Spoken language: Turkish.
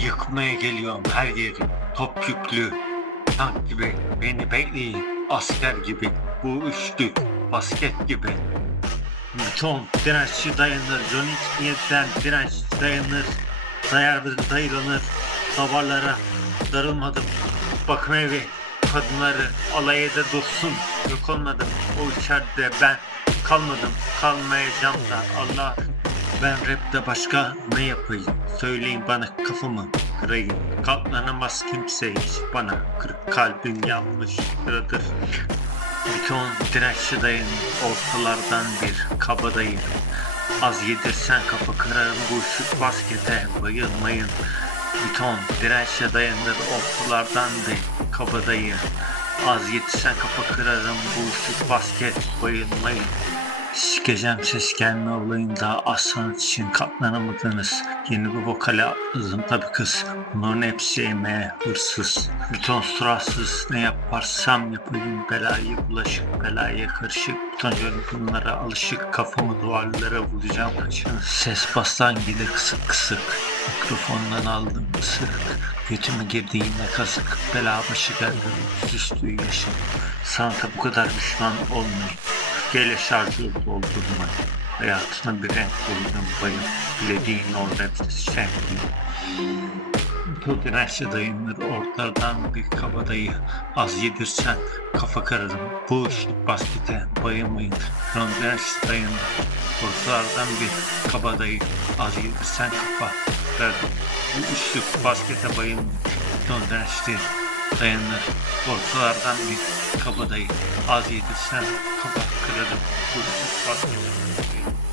Yıkmaya geliyorum her yeri. Top yüklü. Tank gibi beni bekleyin. Asker gibi. Bu üçlük basket gibi. Beton dirençli dayanır. Johnny niyetten direnç dayanır. Dayanır dayanır. Davarlara darılmadım. Bakım evi kadınları alay ede dursun. Yok olmadım. O içeride ben kalmadım. Kalmayacağım da Allah ben rapte başka ne yapayım? Söyleyin bana kafamı kırayım. Katlanamaz kimse hiç bana. Kırık kalbim yanlış kırıdır. Beton dirençli dayın ortalardan bir kabadayı. Az yedirsen kafa kırarım bu şut baskete bayılmayın. Beton dirençle dayanır ortalardan bir kabadayı. Az yedirsen kafa kırarım bu şut basket bayılmayın. Sikeceğim ses gelme olayında aslan için katlanamadınız. Yeni bir vokale atladım tabi kız. Bunların hepsi emeğe hırsız. Beton suratsız ne yaparsam yapayım belayı bulaşık belaya karışık. Beton bunlara alışık kafamı duvarlara vuracağım kaçın. Ses bastan gelir kısık kısık. Mikrofondan aldım ısırık. Götüme girdi yine kazık. Bela başı geldi üstü yaşam. Sanata bu kadar düşman olmayın. Öfkeyle şarjı doldurma. Hayatına bir renk buldum bayım. Dilediğin o rap şey. Bu dirençle dayanır ortadan bir kabadayı Az yedirsen kafa kararım Bu üçlük baskete bayılmayın Kron dirençle dayanır Ortalardan bir kabadayı Az yedirsen kafa kararım Bu üçlük baskete bayılmayın Kron dirençli dayanır. Ortalardan bir kabadayı. Az yedirsen kafa kırarım. Üçlük baskete bayılmayın